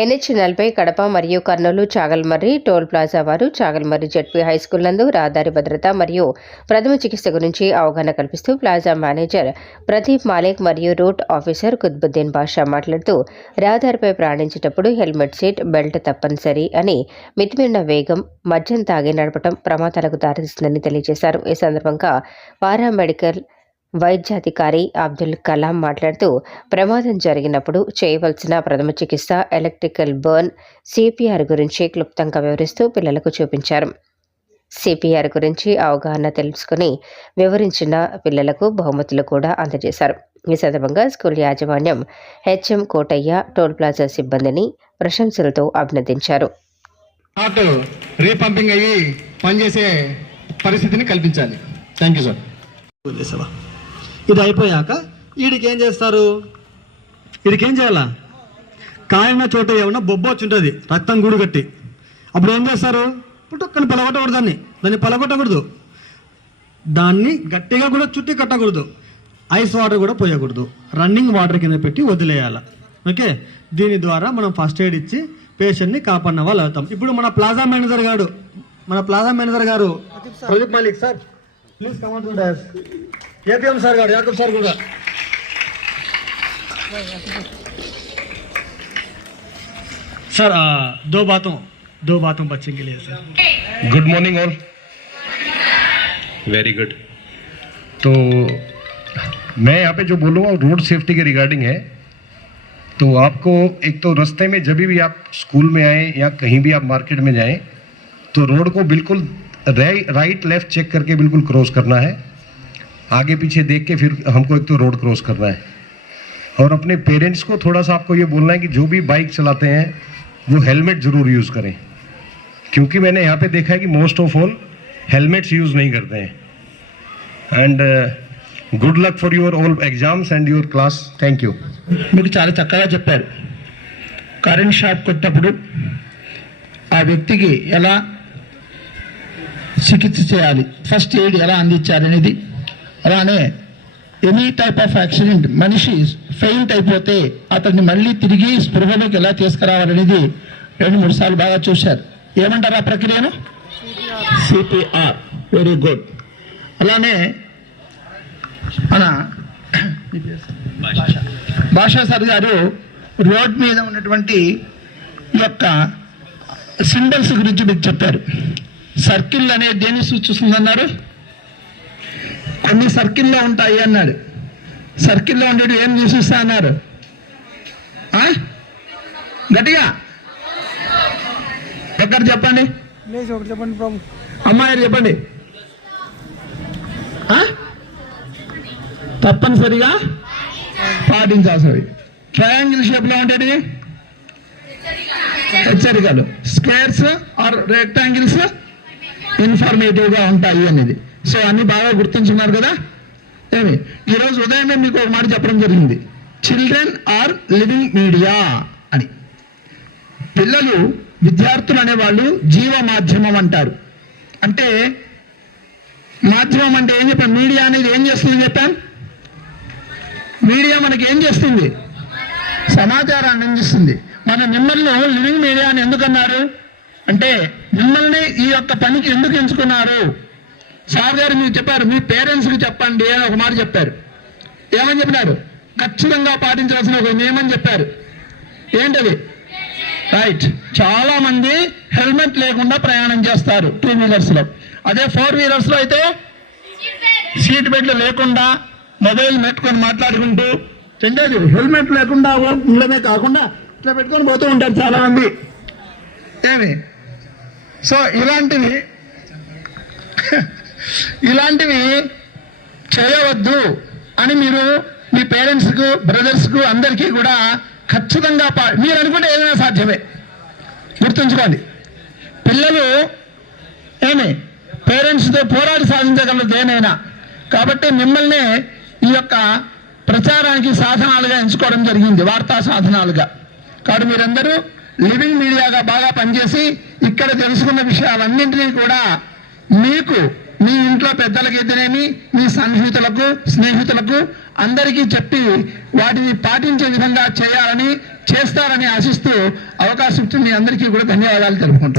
NH నలభై కడప మరియు Kurnool Chagalamarri toll plaza వారు చాగల్మర్రి జడ్పీ హై స్కూల్ నందు రహదారి భద్రత మరియు ప్రథమ చికిత్స గురించి అవగాహన కల్పిస్తూ ప్లాజా మేనేజర్ ప్రదీప్ మాలిక్ మరియు రూట్ ఆఫీసర్ కుత్బుద్దీన్ బాషా మాట్లాడుతూ రహదారిపై ప్రయాణించేటప్పుడు హెల్మెట్ సీట్ బెల్ట్ తప్పనిసరి అని మితిమీరిన వేగం మద్యం తాగి నడపడం ప్రమాదాలకు దారితీస్తుందని తెలియజేశారు. ఈ సందర్భంగా పారామెడికల్ వైద్యాధికారి అబ్దుల్ కలాం మాట్లాడుతూ ప్రమాదం జరిగినప్పుడు చేయవలసిన ప్రథమ చికిత్స ఎలక్ట్రికల్ బర్న్ సిపిఆర్ గురించి క్లుప్తంగా వివరిస్తూ పిల్లలకు చూపించారు. సిపిఆర్ గురించి అవగాహన తెలుసుకుని వివరించిన పిల్లలకు బహుమతులు కూడా అందజేశారు. ఈ సందర్భంగా స్కూల్ యాజమాన్యం హెచ్ఎం కోటయ్య టోల్ ప్లాజా సిబ్బందిని ప్రశంసలతో అభినందించారు. హార్ట్ రీపంపింగ్ అయ్యి పనిచేసే పరిస్థితిని కల్పించాలి. థ్యాంక్ యూ సార్ ఇది అయిపోయాక వీడికి ఏం చేస్తారు? వీడికి ఏం చేయాలా? కాయన చోట ఏమన్నా బొబ్బ వచ్చి ఉంటుంది రక్తం గూడు కట్టి. అప్పుడు ఏం చేస్తారు? పుట్టుక్కని పలగొట్టకూడదు దాన్ని. దాన్ని పలగొట్టకూడదు. దాన్ని గట్టిగా కూడా చుట్టి కట్టకూడదు. ఐస్ వాటర్ కూడా పోయకూడదు. రన్నింగ్ వాటర్ కింద పెట్టి వదిలేయాలి. ఓకే? దీని ద్వారా మనం ఫస్ట్ ఎయిడ్ ఇచ్చి పేషెంట్ని కాపాడిన వాళ్ళు అవుతాం. ఇప్పుడు మన ప్లాజా మేనేజర్ గారు మన ప్లాజా మేనేజర్ గారు Pradeep Malik sir please command APM sir గారు యాకబ్ సార్ కూడా सर आ, दो बातों दो बातों बच्चे के लिए sir good morning all very good तो मैं यहाँ पे जो बोलूँगा रोड सेफ्टी के रिगार्डिंग है तो आपको एक तो रास्ते में जब भी आप स्कूल में आए या कहीं भी आप मार्केट में जाएं तो रोड को बिल्कुल राइट लेफ्ट चेक करके बिल्कुल क्रॉस करना है आगे पीछे देख के फिर हमको एक तो रोड क्रॉस करना है और अपने पेरेंट्स को थोड़ा सा आपको ये बोलना है कि जो भी बाइक चलाते हैं वो हेलमेट ज़रूर यूज़ करें क्योंकि मैंने यहाँ पे देखा है कि most of all helmets use नहीं करते हैं and good luck for your all exams and your class thank you మీకు చాలా చక్కగా చెప్పారు కరెంట్ షాక్ కొట్టినప్పుడు ఆ వ్యక్తికి ఎలా చికిత్స చేయాలి ఫస్ట్ ఎయిడ్ ఎలా అందించాలనేది అలానే ఎనీ టైప్ ఆఫ్ యాక్సిడెంట్ మనిషి ఫెయింట్ అయిపోతే అతన్ని మళ్ళీ తిరిగి స్పృహలోకి ఎలా తీసుకురావాలనేది రెండు మూడు సార్లు బాగా చూశారు. ఏమంటారు ఆ ప్రక్రియను? సిపిఆర్ వెరీ గుడ్ అలానే మన భాషా సార్ గారు రోడ్ మీద ఉన్నటువంటి యొక్క సింబల్స్ గురించి మీకు చెప్పారు. సర్కిల్ అనేది దేన్ని సూచిస్తుందన్నారు? కొన్ని సర్కిల్లో ఉంటాయి అన్నాడు. సర్కిల్లో ఉండేది ఏం సూచిస్తా అన్నారు? గట్టిగా? ఎక్కడ చెప్పండి. అమ్మాయి చెప్పండి? తప్పనిసరిగా పాటించాల్సినవి ట్రయాంగిల్ షేప్లో ఉండేది హెచ్చరికలు. స్క్వేర్స్ ఆర్ రెక్టాంగిల్స్ ఇన్ఫర్మేటివ్గా ఉంటాయి అనేది. సో అన్ని బాగా గుర్తుంచున్నారు కదా? ఏమి? ఈరోజు ఉదయమే మీకు ఒక మాట చెప్పడం జరిగింది. చిల్డ్రన్ ఆర్ లివింగ్ మీడియా అని. పిల్లలు విద్యార్థులు అనేవాళ్ళు జీవ మాధ్యమం అంటారు. అంటే మాధ్యమం అంటే ఏం చెప్పాను మీడియా అనేది ఏం చేస్తుంది? చెప్పాను మీడియా మనకి ఏం చేస్తుంది? సమాచారాన్ని అందిస్తుంది మన మిమ్మల్ని లివింగ్ మీడియా అని ఎందుకన్నారు? అంటే మిమ్మల్ని ఈ యొక్క పనికి ఎందుకు ఎంచుకున్నారు? సార్ గారు మీరు చెప్పారు మీ పేరెంట్స్కి చెప్పండి అని ఒక మాట చెప్పారు. ఏమని చెప్పినారు? ఖచ్చితంగా పాటించాల్సిన ఒక నియమం చెప్పారు. ఏంటది? రైట్ చాలా మంది హెల్మెట్ లేకుండా ప్రయాణం చేస్తారు టూ వీలర్స్లో అదే ఫోర్ వీలర్స్లో అయితే సీట్ బెల్ట్లు లేకుండా మొబైల్ పెట్టుకొని మాట్లాడుకుంటూ చెందేది హెల్మెట్ లేకుండా ఉండడమే కాకుండా ఇట్లా పెట్టుకొని పోతూ ఉంటారు చాలామంది ఏమి? సో ఇలాంటివి ఇలాంటివి చేయవద్దు అని మీరు మీ పేరెంట్స్కు బ్రదర్స్కు అందరికీ కూడా ఖచ్చితంగా పా మీరు అనుకుంటే ఏదైనా సాధ్యమే. గుర్తుంచుకోండి. పిల్లలు ఏమి? పేరెంట్స్తో పోరాడి సాధించగలరు దేనైనా. కాబట్టి మిమ్మల్ని ఈ యొక్క ప్రచారానికి సాధనాలుగా ఎంచుకోవడం జరిగింది వార్తా సాధనాలుగా. కాబట్టి మీరందరూ లివింగ్ మీడియాగా బాగా పనిచేసి ఇక్కడ తెలుసుకున్న విషయాలన్నింటినీ కూడా మీకు మీ ఇంట్లో పెద్దలకైతేనేమి మీ సన్నిహితులకు స్నేహితులకు అందరికీ చెప్పి వాటిని పాటించే విధంగా చేయాలని చేస్తారని ఆశిస్తూ అవకాశం ఇచ్చిన మీ అందరికీ కూడా ధన్యవాదాలు తెలుపుకుంటాం.